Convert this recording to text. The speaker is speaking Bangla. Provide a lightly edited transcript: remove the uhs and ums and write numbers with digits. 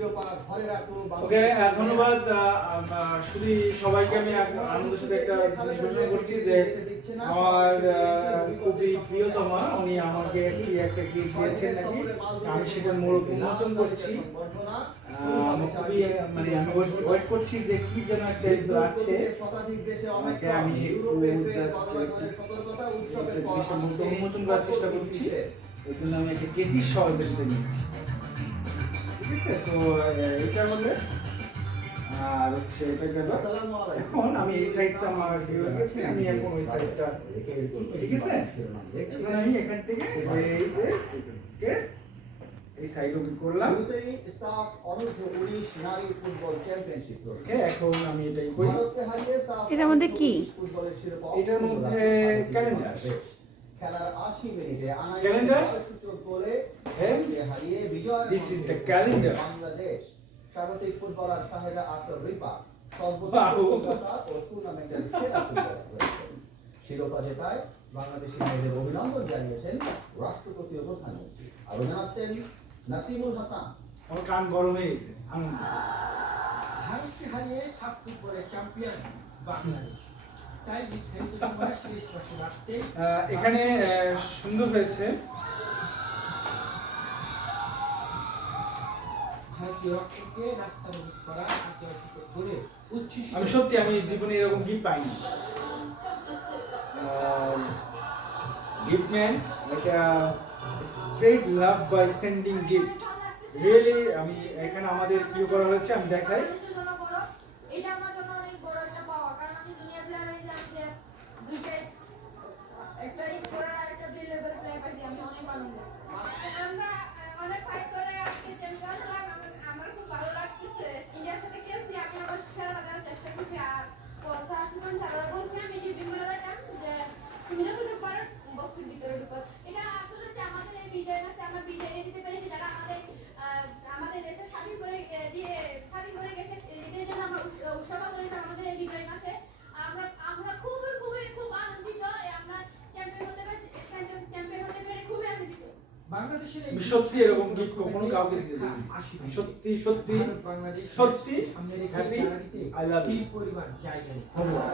ওকে, ধন্যবাদ। শুধু সবাইকে আমি আনন্দের সাথে একটা জিনিস ঘোষণা করছি যে আমার খুবই প্রিয়তমা উনি আমাকে একটা গিফট দিয়েছেন নাকি, আমি সেটা মোড়ক উন্মোচন করছি। আমি খুবই মানে আমি ওয়েট করছি যে কি যেন একটা আছে, আমাকে আমি একটু জাস্ট জিনিসটা মোড়ক উন্মোচন করার চেষ্টা করছি। এই জন্য আমি একটা কেজি সহযোগিতা নিচ্ছি। ঠিক আছে, তো এটা হলে আর হচ্ছে এটা গেল। এখন আমি এই সাইডটা আমার ভিউ হয়ে গেছে, আমি এখন ওই সাইডটা ঠিক আছে, এখন আমি এখান থেকে এই সাইড ওকে করলাম। সাফ অনূর্ধ্ব 19 নারী ফুটবল চ্যাম্পিয়নশিপ ওকে, এখন আমি এটাই করি। ভারতকে হারিয়ে সাফ এটার মধ্যে কি ফুটবলের শিরোপা, এটার মধ্যে ক্যালেন্ডার, খেলার 80 মিনিটে ক্যালেন্ডার সূচক গোলে and হারিয়ে বিজয় this is the calendar। Bangladesh স্বাগতিক ফুটবলার শাহেদা আক্তার রিপা সর্বোচ্চ যোগ্যতা ও টুর্নামেন্টের সেরা ফুটবলার হয়েছেন। শিরোপা জেতায় বাংলাদেশি মেয়েদের অভিনন্দন জানিয়েছেন রাষ্ট্রপতি ও প্রধানমন্ত্রী। আরো জানাচ্ছেন নাসিমুল হাসান। আমার কান গরম হয়ে গেছে। ভারতকে হারিয়ে সাফ ফুটবলের চ্যাম্পিয়ন বাংলাদেশ, তাই নির্ধারিত সময় শেষ পাশে আসতে এখানে সুন্দর হয়েছে। ভারতীয় রক্ষককে রাস্তার মুখ করা আত্মীয় করে উচ্ছ্বসিত। আমি সত্যি আমি জীবনে এরকম গিফট পাইনি। গিফট ম্যান এটা straight love by sending gift. Really আমি এখানে আমাদের কি করা হয়েছে আমি দেখাই। এটা আমার জন্য অনেক বড় একটা পাওয়া, কারণ আমি জুনিয়র প্লেয়ার হয়ে যে আমি যে দুইটাই একটা স্কোরার আর একটা বি লেভেল প্লেয়ার পাইছি, আমি অনেক আনন্দ। আমরা অনেক ফাইট করে আজকে চ্যাম্পিয়ন হলাম, আমার খুব ভালো লাগতেছে। ইন্ডিয়ার সাথে খেলছি, আমি আমার সেরাটা দেওয়ার চেষ্টা করছি। আর স্যার সুমন স্যাররা বলছি আমি ডিউটি করে দিতাম যে তুমি যতটুকু পারো বক্সের ভিতরে ঢুকো। এটা আসলে যে আমাদের এই বিজয় মাসে আমরা বিজয় এনে দিতে পেরেছি, যারা আমাদের দেশে স্বাধীন করে গেছে, এদের জন্য আমরা উৎসর্গ করে দিতাম আমাদের এই বিজয় মাসে। আমরা খুব আনন্দিত, আমরা চ্যাম্পিয়ন হতে পেরে খুবই আনন্দিত। বাংলাদেশের এই সত্যি এরকম গিফট কখনো কাউকে দিতে দিইনি। সত্যি সত্যি বাংলাদেশ সত্যি সামনে রেখে হ্যাপি। খেলা দিতে আই লাভ কি ইউ। পরিমাণ জায়গা নেই। ধন্যবাদ।